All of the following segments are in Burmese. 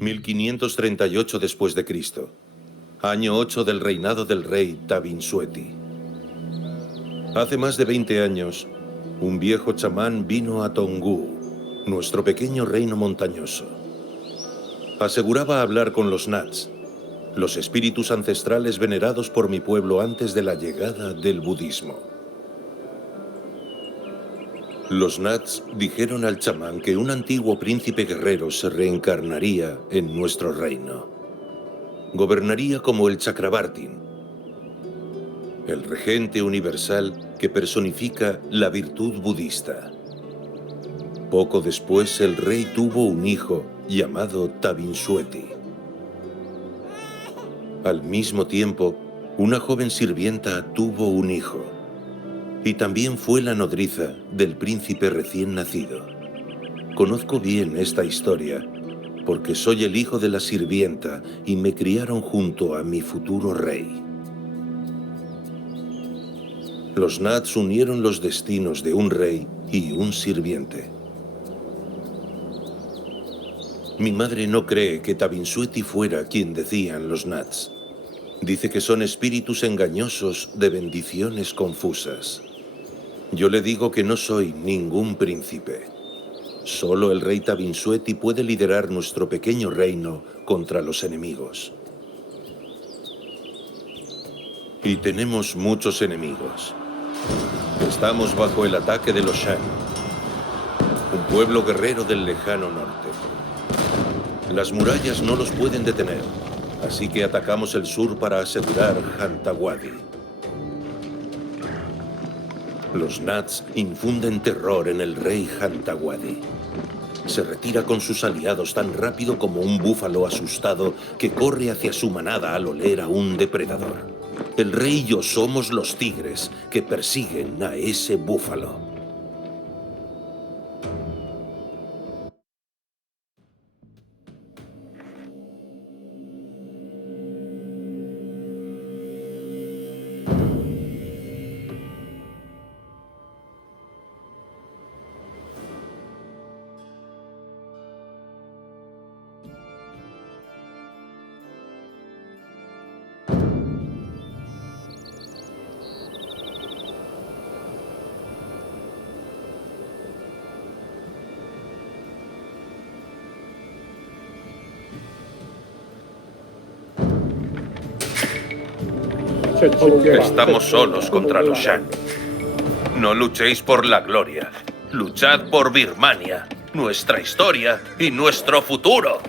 1538 después de Cristo, año 8 del reinado del rey Tabinsueti. Hace más de 20 años, un viejo chamán vino a Tongú, nuestro pequeño reino montañoso. Aseguraba hablar con los Nats, los espíritus ancestrales venerados por mi pueblo antes de la llegada del budismo. Los Nats dijeron al chamán que un antiguo príncipe guerrero se reencarnaría en nuestro reino. Gobernaría como el Chakrabartin, el regente universal que personifica la virtud budista. Poco después, el rey tuvo un hijo llamado Tabinsueti. Al mismo tiempo, una joven sirvienta tuvo un hijo, y también fue la nodriza del príncipe recién nacido. Conozco bien esta historia, porque soy el hijo de la sirvienta y me criaron junto a mi futuro rey. Los Nats unieron los destinos de un rey y un sirviente. Mi madre no cree que Tabinsueti fuera quien decían los Nats. Dice que son espíritus engañosos de bendiciones confusas. Yo le digo que no soy ningún príncipe. Solo el rey Tabinsueti puede liderar nuestro pequeño reino contra los enemigos. Y tenemos muchos enemigos. Estamos bajo el ataque de los Shan, un pueblo guerrero del lejano norte. Las murallas no los pueden detener, así que atacamos el sur para asegurar Hantawadi. Los Nats infunden terror en el rey Hantawadi. Se retira con sus aliados tan rápido como un búfalo asustado que corre hacia su manada al oler a un depredador. El rey y yo somos los tigres que persiguen a ese búfalo. Estamos solos contra los Shan. No luchéis por la gloria. Luchad por Birmania, nuestra historia y nuestro futuro.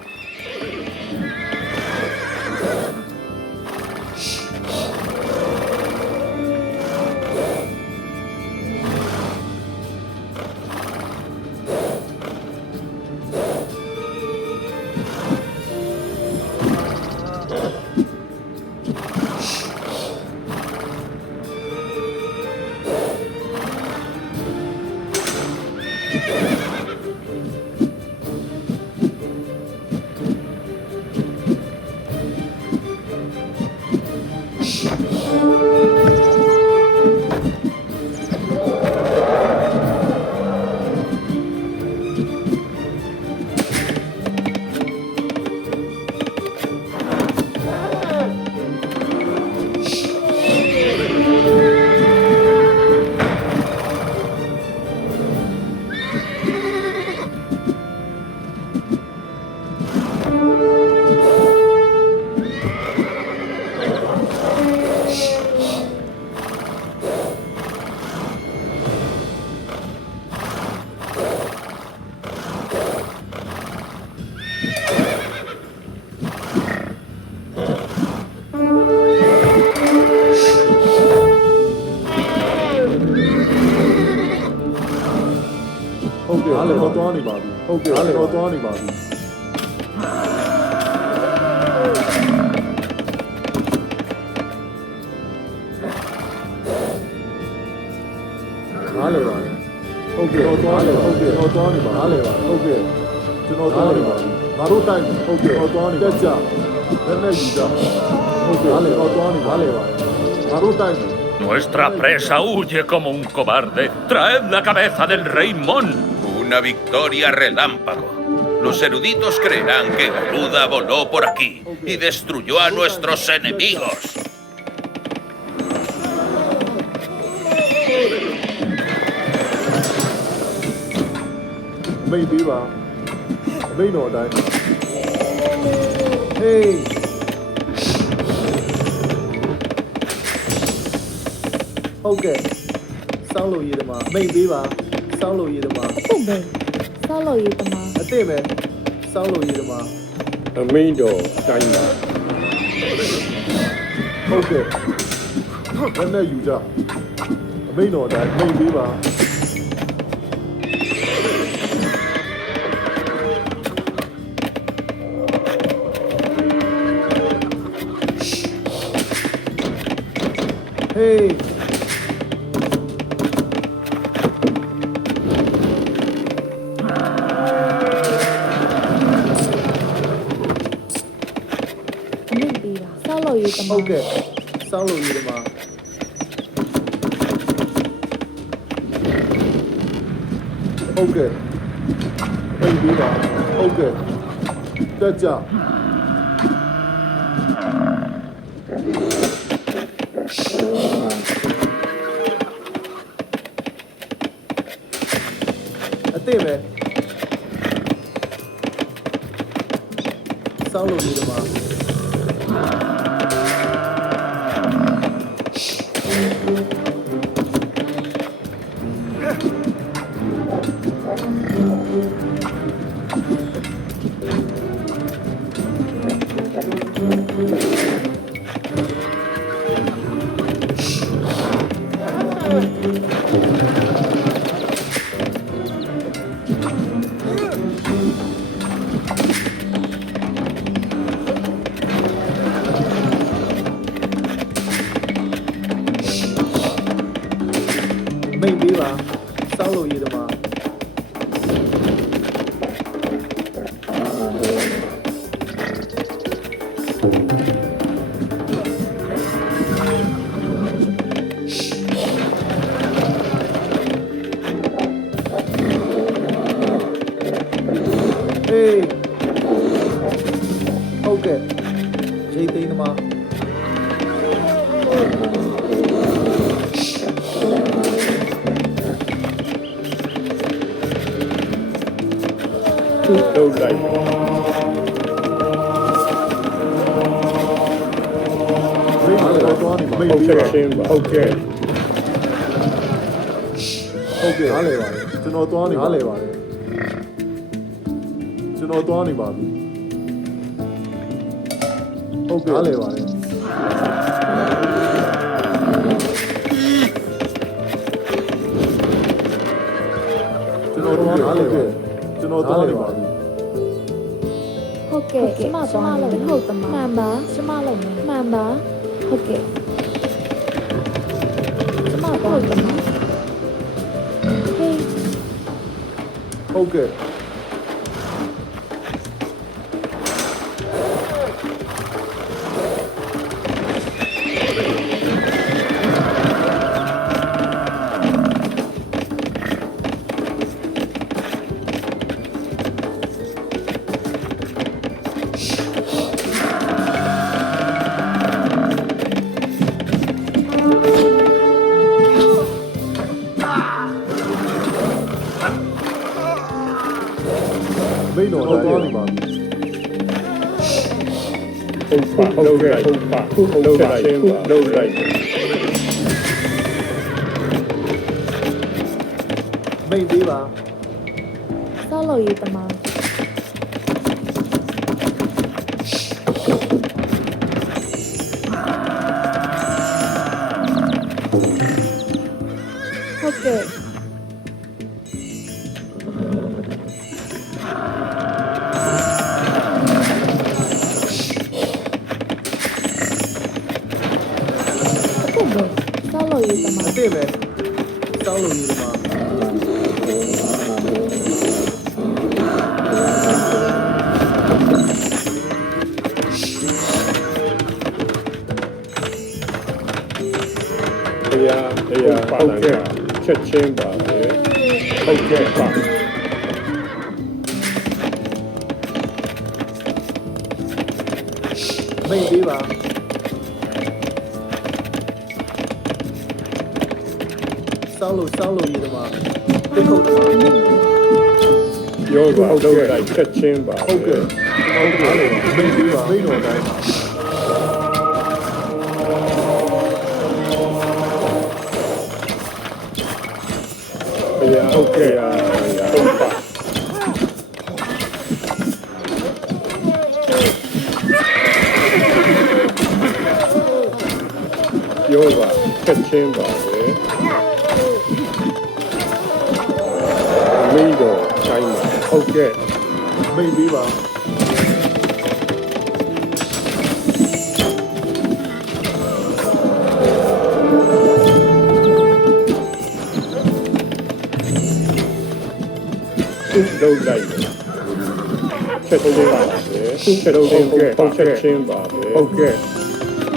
Nuestra presa huye como un cobarde. ¡Traed la cabeza del rey Mon! Una victoria relámpago. Los eruditos creerán que Garuda voló por aquí y destruyó a nuestros enemigos. Maybe ba. Maybe no die. Hey. Okay. စောင်းလို့ရည်တယ်မှာမိတ်ပေးပါစောင်းလို့ရည်တယ်မှာ အစ်စ်ပဲစောက်လို့ရည်တမ အစ်စ်ပဲစောင်းလို့ရည်တယ်မှာ အမိန်တော်တိုင်းပါ ဟုတ်ကဲ့ဘယ်နဲ့ယူကြအမိန်တော်တိုင်းမိတ်ပေးပါဟေး အမိတ်ပေးပါစောက်လို့ရည်တမ ဟုတ်ကဲ့စောင်းလို့ရည်တယ်မှာဟုတ်ကဲ့မိတ်ပေးပါဟုတ်ကဲ့တက်ကြအစ်စ်ပဲစောင်းလို့ရည်တယ်မှာ မိတ်ပေးပါစောင်းလို့ရည်တယ်မှာဟေးဟုတ်ကဲ့ရိတ်သိမ်းသမား လုံးလိုက် မိတ်တော်သွားနေမှာမိတ် ဟုတ် ပေး ကဲ့ ပါ ချင်းပါဟုတ်ကဲ့ ဟုတ်ကဲ့နားလည်ပါတယ်ကျွန်တော်သွားနေနားလည်ပါတယ်ကျွန်တော်သွားနေပါပြီဟုတ်ကဲ့နားလည်ပါတယ်ကျွန်တော်သွားနားလည်ပါတယ်ကျွန်တော်သွားနေပါပြီ ဟုတ်ကဲ့ကျမသွားလို့ဟုတ်တမမှန်ပါကျမလို့မှန်ပါဟုတ်ကဲ့ကျမသွားတမဟေး ဟုတ်ကဲ့မိတ်တော်သွားနေပါပြီ ဟုတ်ပါဟုတ်ကဲ့ဟုတ်ပါလုံးလိုက်ချင်းပါလုံးလိုက် မိတ်ပေးပါ စောက်လို့ရည်တမဟုတ်ကဲ့စောက်လို့ရည်တမ အစ်စ်ပဲစောင်းလို့ရည်တယ်မှာတရားဟုတ်ကဲ့ချက်ချင်းပါပဲဟုတ်ကဲ့ပါ မိတ်ပေးပါစောင်းလို့ရည်တမှာတစ်ခုတ်တမှာ ယောဂဟုတ်ကဲ့ချက်ချင်းပါ ဟုတ်ကဲ့ဟုတ်ကဲ့မိတ်ပေးပါမိတ်တော်တိုင်းပါ ဘုရားဟုတ်ကဲ့ဟုတ်ပါယောဂချက်ချင်းပါပဲမိတော်တိုင်းပါဟုတ်ကဲ့ မိတ်ပေးပါ လုံးလိုက်ချက်ချင်းပါပဲချက်ချင်းပါပဲဟုတ်ကဲ့ချက်ချ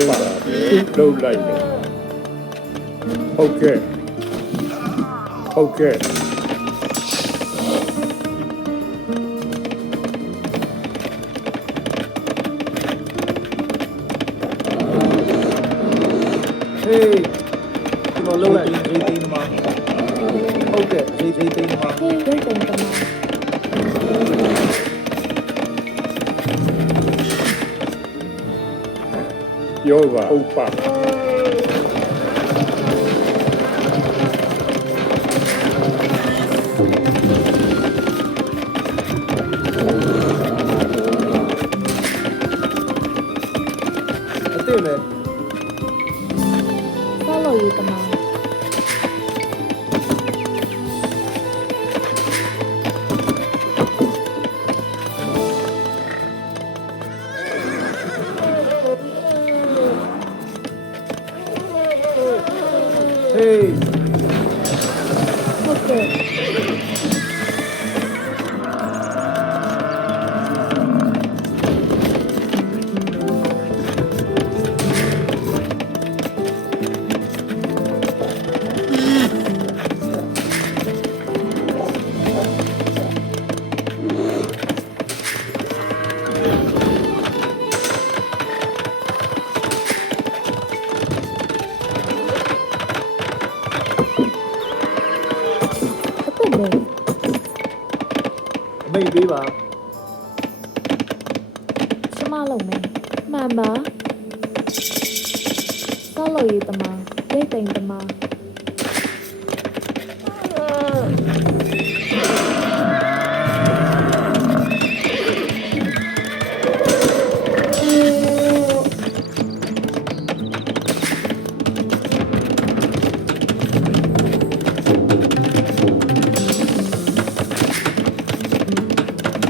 င်းပါပဲလုံးလိုက်ဟုတ်ကဲ့ဟုတ်ကဲ့ ဟေးဒီမှာလုံးလိုက်ရေးသိမ်းမှာဟုတ်ကဲ့ရေးသိမ်းမှာ ဟေးဒိတ်တိန်တမ ယောဂဟုတ်ပါ အစ်စ်မယ် စောလို့ရည်တမ ဟေး ဟုတ်ကဲ့ အသက်လေ မိတ်ပေးပါ ကျမလုံးမယ်မှန်ပါစောလို့ရည်တမဒိတ်တိန်တမ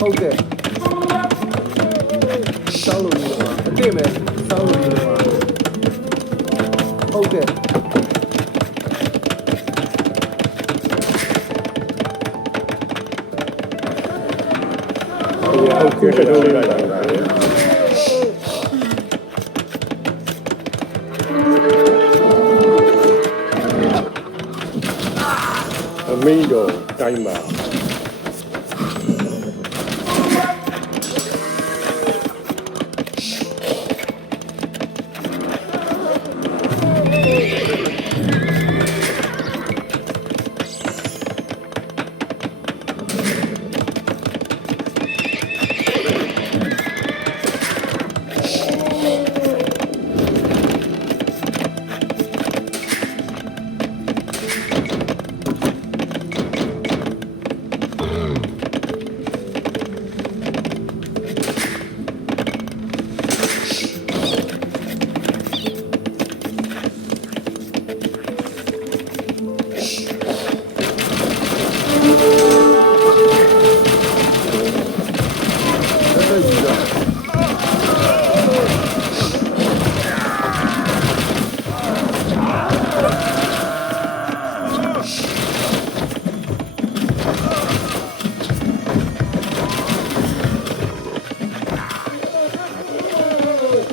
ဟုတ်ကဲ့စောင်းလို့ရည်တမှာအစ်စ်မယ်စောင်းလို့ရည်တမှာဟုတ်ကဲ့ ဟုတ်ကဲ့ချက်လုံးလိုက်ပါပဲအမိတော်တိုင်းပါ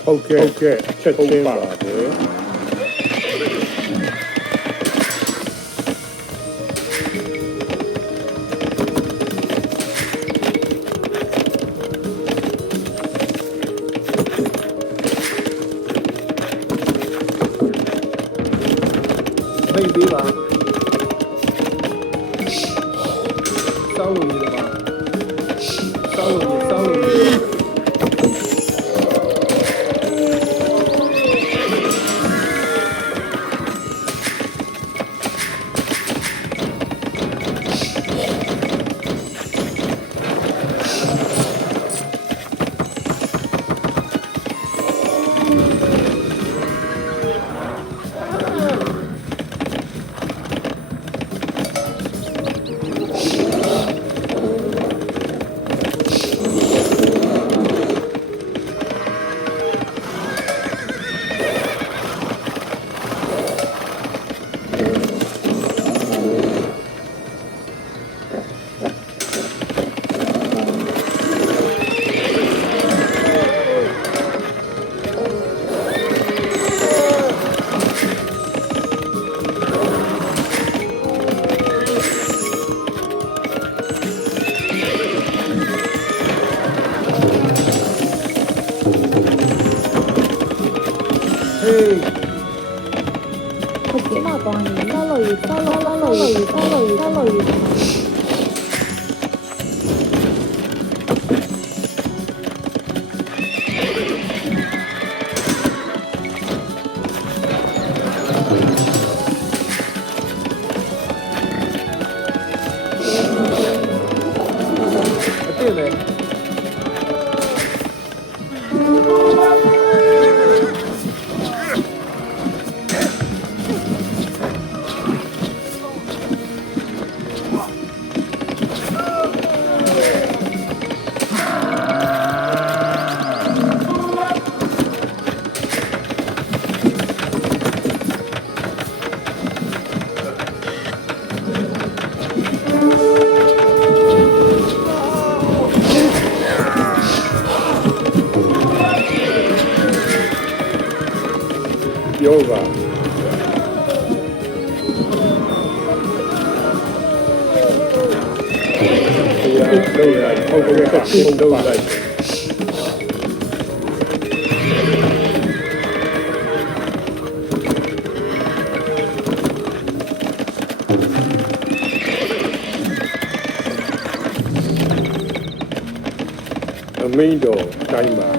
ဟုတ်ကဲ့ချက်ချင်းပါတယ် မိတ်ပေးပါစောင်းလို့ရပါစောင်းလို့ဟေး ဟုတ်ကဲ့မသွားနေဆောက်လို့ရဆောက်လို့ရ အတင်းပဲပြောပါလုံးလိုက်ဟုတ်ကဲ့ချက်ချင်းလုံးလိုက်အမင်းတော်တိုင်းပါ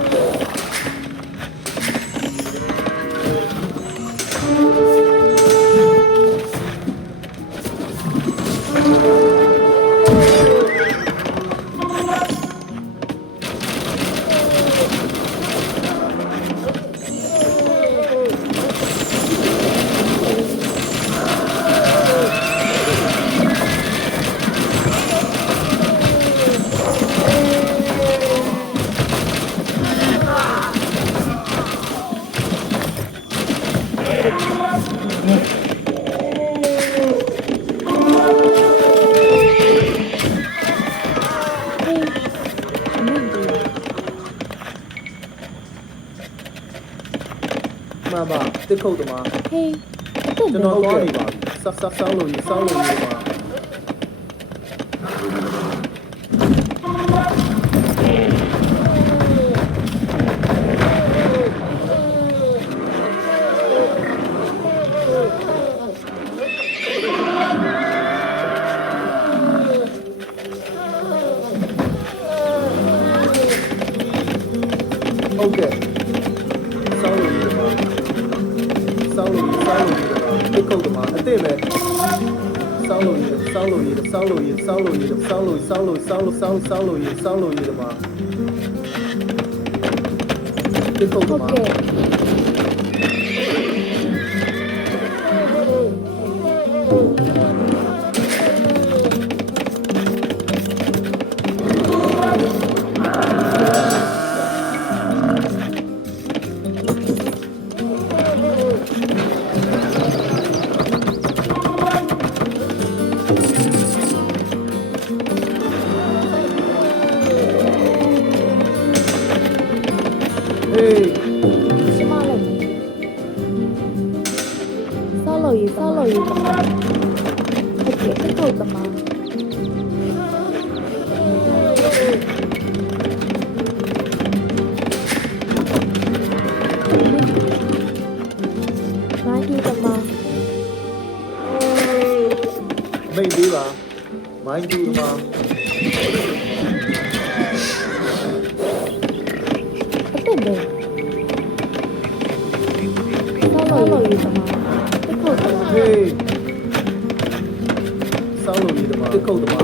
မှန်ပါတစ်ခုတ်သမား ဟေးအဲ့ ကျွန် တော့ တော်သွားနေပါပြီစောင်းလို့ရပါဟုတ်ကဲ့စောင်းလို့ရပါစောင်းလို့တစ်ခုတ်သမားအတင်းပဲစောင်းလို့ရပါတစ်ခုတ်သ ဟုတ် မား ကဲ့ ဟေး လို့ရေးသမားဟုတ်ကဲ့တစ်ခုတ်သမားမိုင်းဒီသမား မိတ်သေးပါမိုင်းတူမှာ အတက်တယ်ဆောလို့ရေးသမားတစ်ခုတ်သမား ဟေးစောင်းလို့ရမှာတစ်ခုတ်တမှာ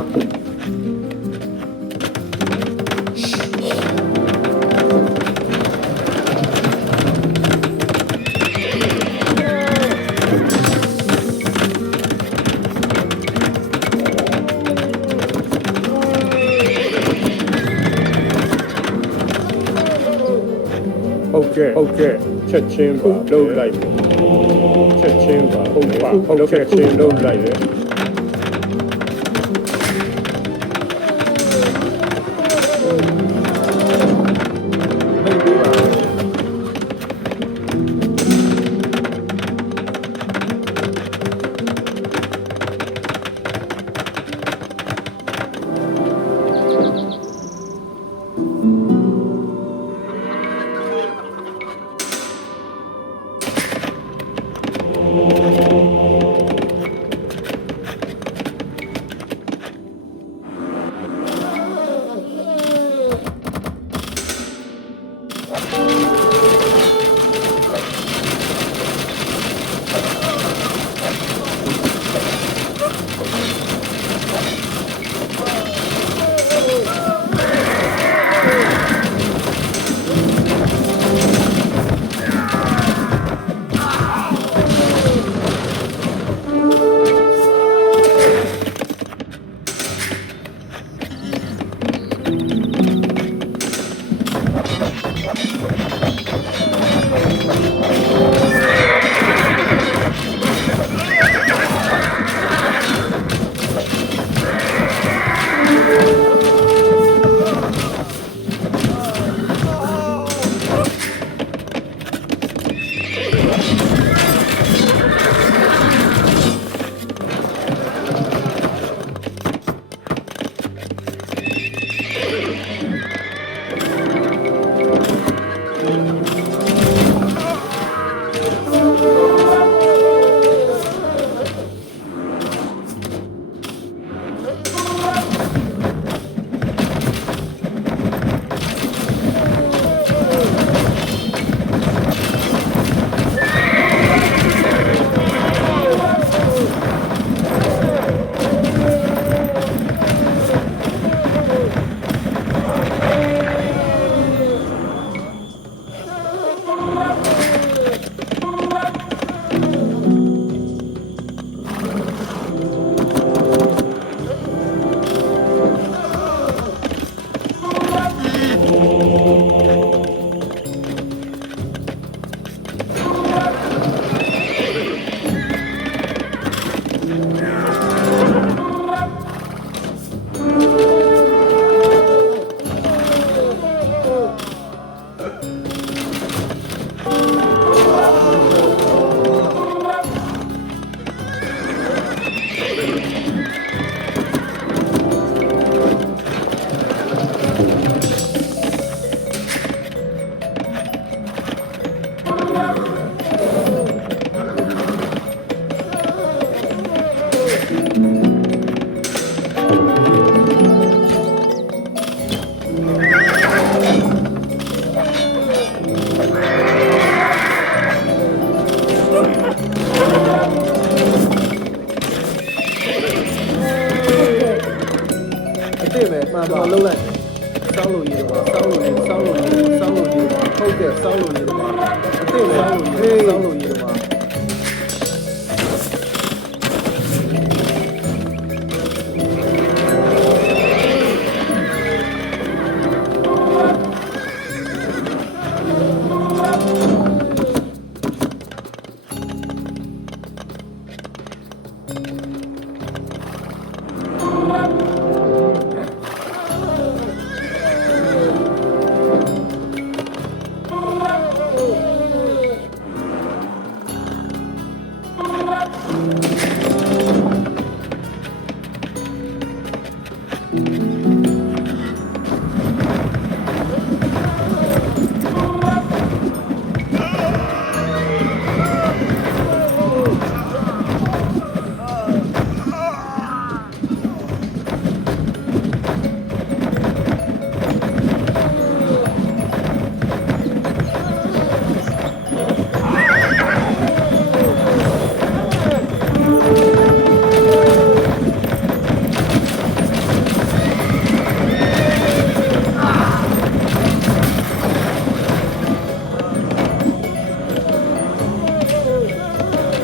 ဟုတ်ကဲ့ချက်ချင်းပါလုံးလိုက်ချက်ချင်းပါဟုတ်ချက်ချင်းလုံးလိုက်လေ မိတ်သေးပါ ပါလုံးလိုက်စောင်းလို့ရပါစောင်းလို့ရစောင်းလို့ရစောင်းလို့ရဟုတ်ကဲ့စောင်းလို့ရပါအသိစောင်းလို့ရစောင်းလို့ရပါ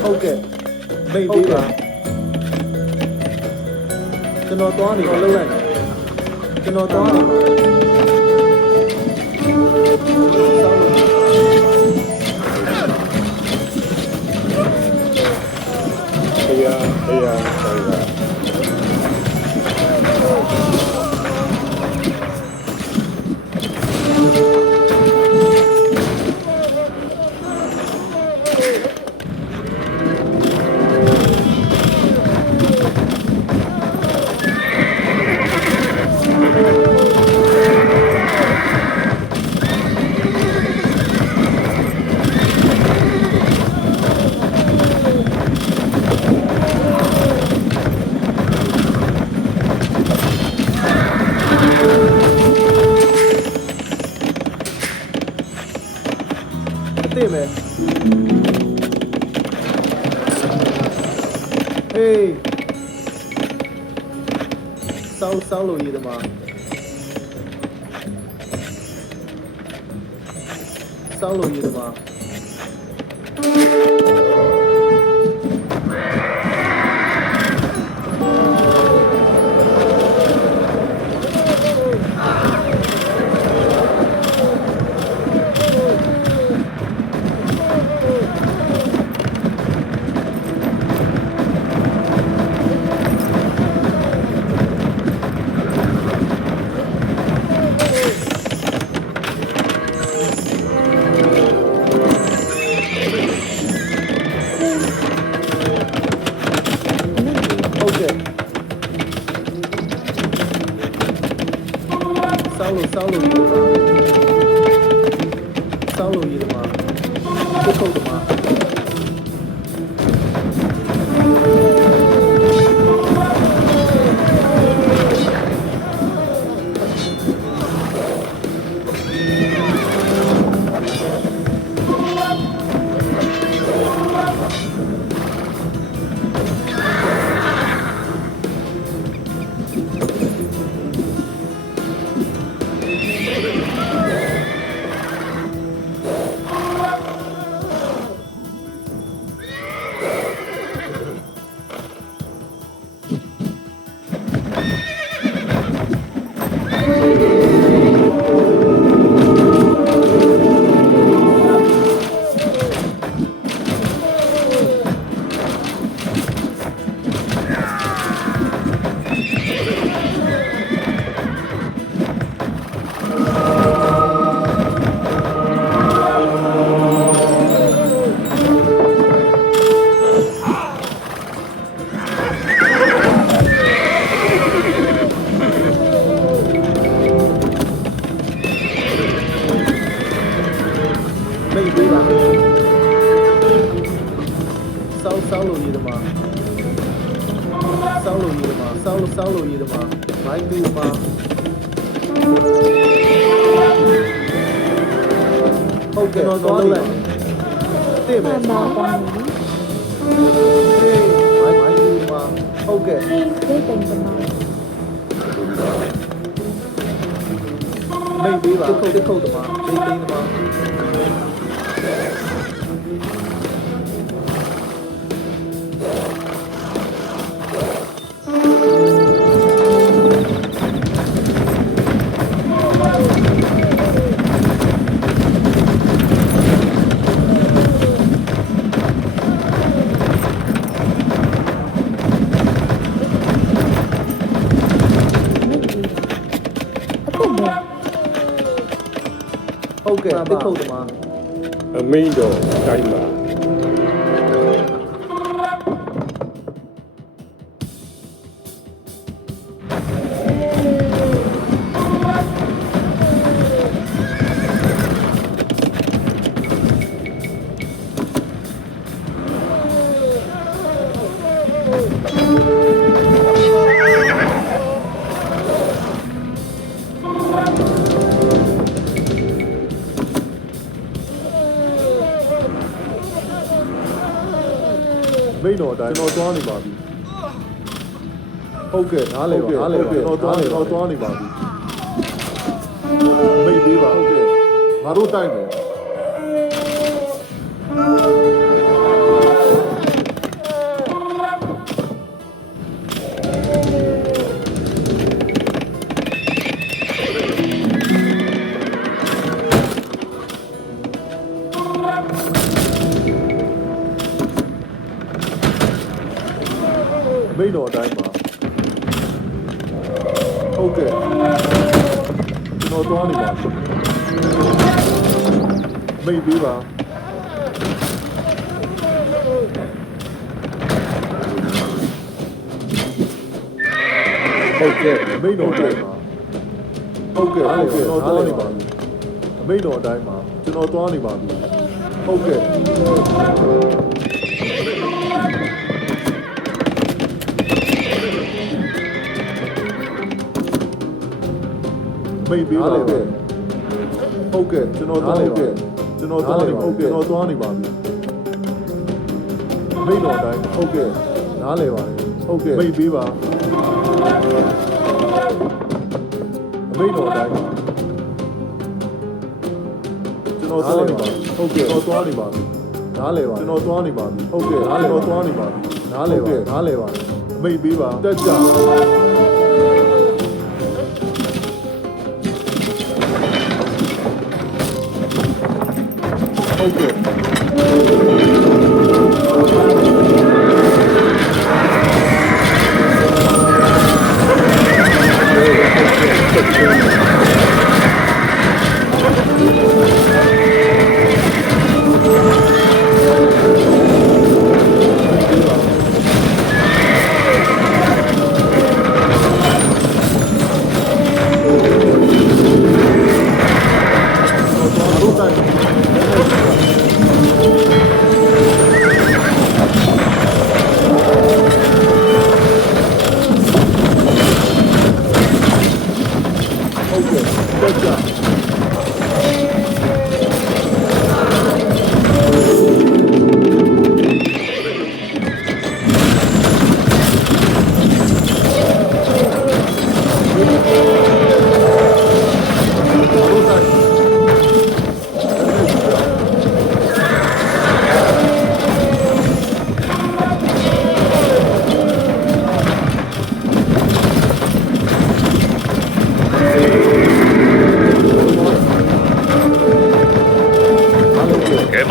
ဟုတ်ကဲ့မိတ်ပေးပါကျွန်တော်သွားနေတော့လုံးလိုက်တယ်ကျွန်တော်သွားနေပါစောင်းလို့ တရားတရားဆိုင်ပါ အစ်စ်ပဲဟေးစောင်းလို့ရည်သမားစောင်းလို့ရည်သမားဟုတ်ကဲ့စောင်းလို့ရည်သမားစောင်းလို့ရည်သမားဒီကုတ်သမားမိတ်ပေးပါစောင်းလို့ရည်သမားစောင်းလို့ရည်သမားစောင်းလို့ရည်သမားမိုင်းပေးပါဟုတ်ကဲ့တော့သွားလိုက်တိမယ် မှန်ပါပါ ဟေးမိုင်းပေးပါဟုတ်ကဲ့ ဟင်းသိတဲ့သမား မိတ်ပေးပါတစ်ခုတ်သမားသိသိသမားဟုတ်ကဲ့တစ်ခုတ်သမား အမိန်တော်တိုင်းပါ မိန်တော်တိုင်းကျွန်တော်သွားနေပါပြီဟုတ်ကဲ့နားလေပါနားလေပါကျွန်တော်သွားနေပါပြီမိတ်ပေးပါဟုတ်ကဲ့ငါတို့တိုက်မယ်မိန်တော်အတိုင်းပါဟုတ်ကဲ့ကျွန်တော်သွားနေပါမိတ်ပေးပါဟုတ်ကဲ့မိန်တော်အတိုင်းပါဟုတ်ကဲ့ကျွန်တော်သွားနေပါမိန်တော်အတိုင်းပါကျွန်တော်သွားနေပါပြီဟုတ်ကဲ့မိတ်ပေးပါဟုတ်ကဲ့ကျွန်တော်သွားနေပါကျွန်တော်သွားနေပါဟုတ်ကဲ့ကျွန်တော်သွားနေပါပြီမိတ်တော်တိုင်းဟုတ်ကဲ့နားလဲပါတယ်ဟုတ်ကဲ့မိတ်ပေးပါမိတ်တော်တိုင်းကျွန်တော်သွားနေပါဟုတ်ကဲ့ကျွန်တော်သွားနေပါပြီနားလဲပါကျွန်တော်သွားနေပါပြီဟုတ်ကဲ့နားလဲကျွန်တော်သွားနေပါပြီနားလဲပါနားလဲပါတယ်မိတ်ပေးပါတက်ကြဟုတ်ကဲ့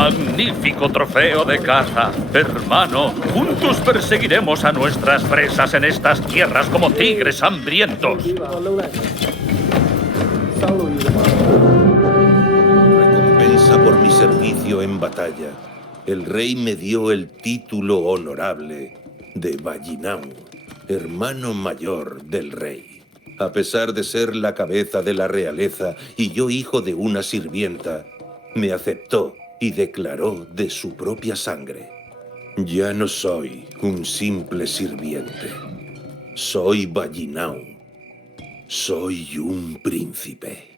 Magnífico trofeo de caza. Hermano, juntos perseguiremos a nuestras presas en estas tierras como tigres hambrientos. Recompensa por mi servicio en batalla. El rey me dio el título honorable de Vallinau, hermano mayor del rey. A pesar de ser la cabeza de la realeza y yo hijo de una sirvienta, me aceptó y declaró de su propia sangre. Ya no soy un simple sirviente. Soy Vallinau. Soy un príncipe.